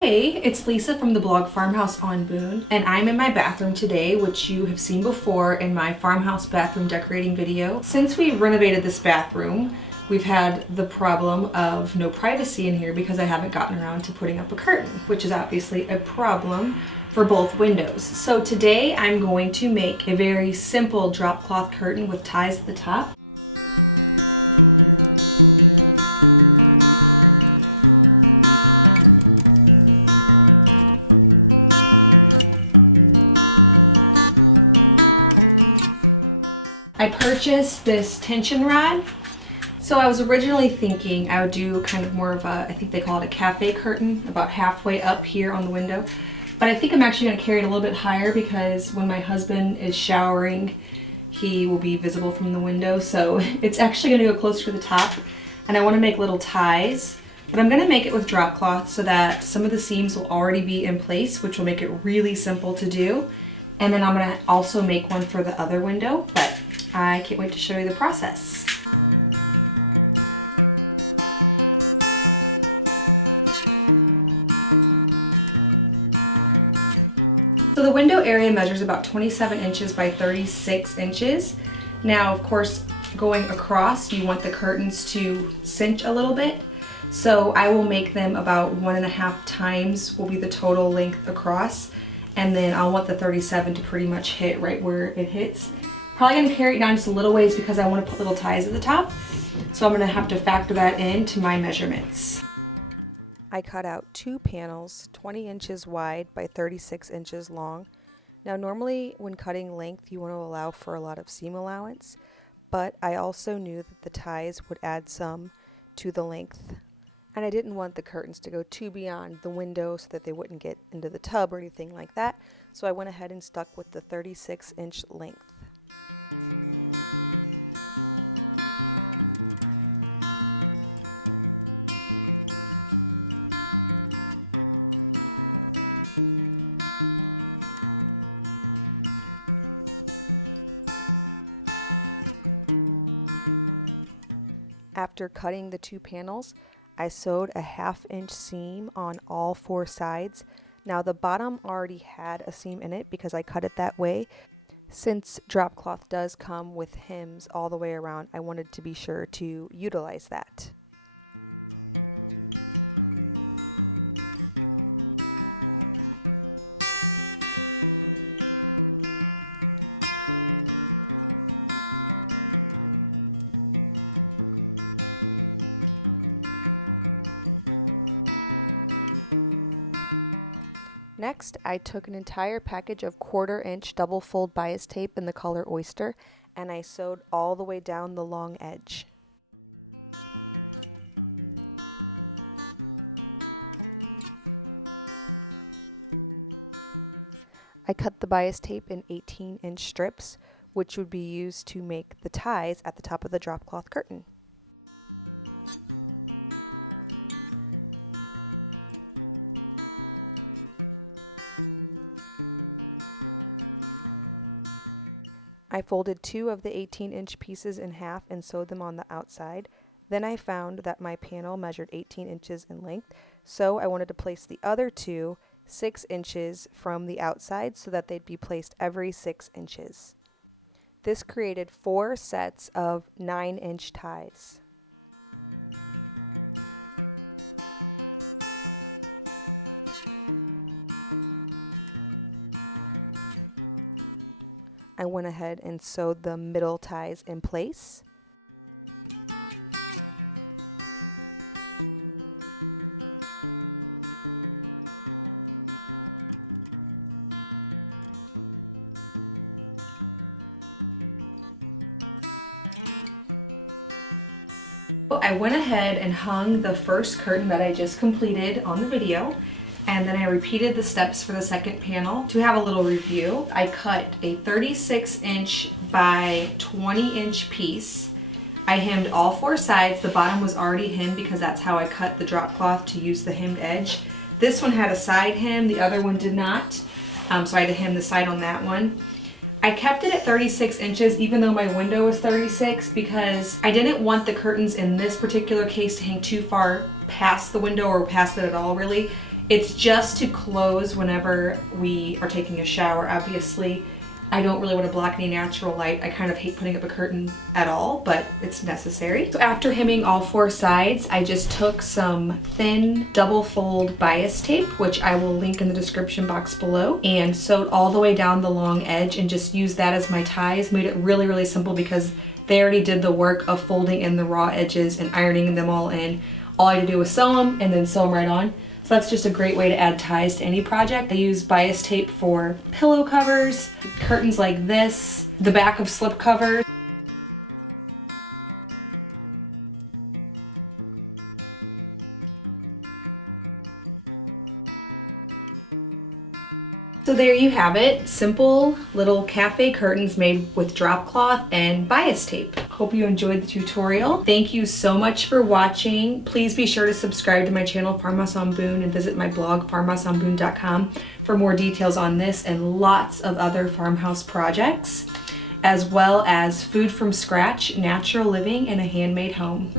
Hey, it's Lisa from the blog Farmhouse on Boone, and I'm in my bathroom today, which you have seen before in my farmhouse bathroom decorating video. Since we renovated this bathroom, we've had the problem of no privacy in here because I haven't gotten around to putting up a curtain, which is obviously a problem for both windows. So today I'm going to make a very simple drop cloth curtain with ties at the top. I purchased this tension rod. So I was originally thinking I would do kind of more of a, I think they call it a cafe curtain, about halfway up here on the window. But I think I'm actually going to carry it a little bit higher because when my husband is showering, he will be visible from the window. So it's actually going to go closer to the top. And I want to make little ties. But I'm going to make it with drop cloth so that some of the seams will already be in place, which will make it really simple to do. And then I'm going to also make one for the other window. But I can't wait to show you the process. So the window area measures about 27 inches by 36 inches. Now, of course, going across, you want the curtains to cinch a little bit. So I will make them about 1.5 times will be the total length across. And then I'll want the 37 to pretty much hit right where it hits. Probably gonna carry it down just a little ways because I want to put little ties at the top. So I'm gonna have to factor that into my measurements. I cut out 2 panels 20 inches wide by 36 inches long. Now normally when cutting length you want to allow for a lot of seam allowance, but I also knew that the ties would add some to the length. And I didn't want the curtains to go too beyond the window so that they wouldn't get into the tub or anything like that. So I went ahead and stuck with the 36-inch length. After cutting the 2 panels, I sewed a 1/2 inch seam on all 4 sides. Now the bottom already had a seam in it because I cut it that way. Since drop cloth does come with hems all the way around, I wanted to be sure to utilize that. Next, I took an entire package of 1/4 inch double fold bias tape in the color Oyster, and I sewed all the way down the long edge. I cut the bias tape in 18-inch strips, which would be used to make the ties at the top of the drop cloth curtain. I folded 2 of the 18-inch pieces in half and sewed them on the outside. Then I found that my panel measured 18 inches in length, so I wanted to place the other 2 6 inches from the outside so that they'd be placed every 6 inches. This created 4 sets of 9-inch ties. I went ahead and sewed the middle ties in place. I went ahead and hung the first curtain that I just completed on the video, and then I repeated the steps for the second panel. To have a little review, I cut a 36-inch by 20-inch piece. I hemmed all 4 sides. The bottom was already hemmed because that's how I cut the drop cloth to use the hemmed edge. This one had a side hem, the other one did not, so I had to hem the side on that one. I kept it at 36 inches even though my window was 36 because I didn't want the curtains in this particular case to hang too far past the window or past it at all really. It's just to close whenever we are taking a shower. Obviously, I don't really want to block any natural light. I kind of hate putting up a curtain at all, but it's necessary. So after hemming all 4 sides, I just took some thin double fold bias tape, which I will link in the description box below, and sewed all the way down the long edge and just used that as my ties. Made it really, really simple because they already did the work of folding in the raw edges and ironing them all in. All I had to do was sew them and then sew them right on. So that's just a great way to add ties to any project. I use bias tape for pillow covers, curtains like this, the back of slip covers. So there you have it, simple little cafe curtains made with drop cloth and bias tape. Hope you enjoyed the tutorial. Thank you so much for watching. Please be sure to subscribe to my channel, Farmhouse on Boone, and visit my blog, farmhouseonboone.com, for more details on this and lots of other farmhouse projects, as well as food from scratch, natural living, and a handmade home.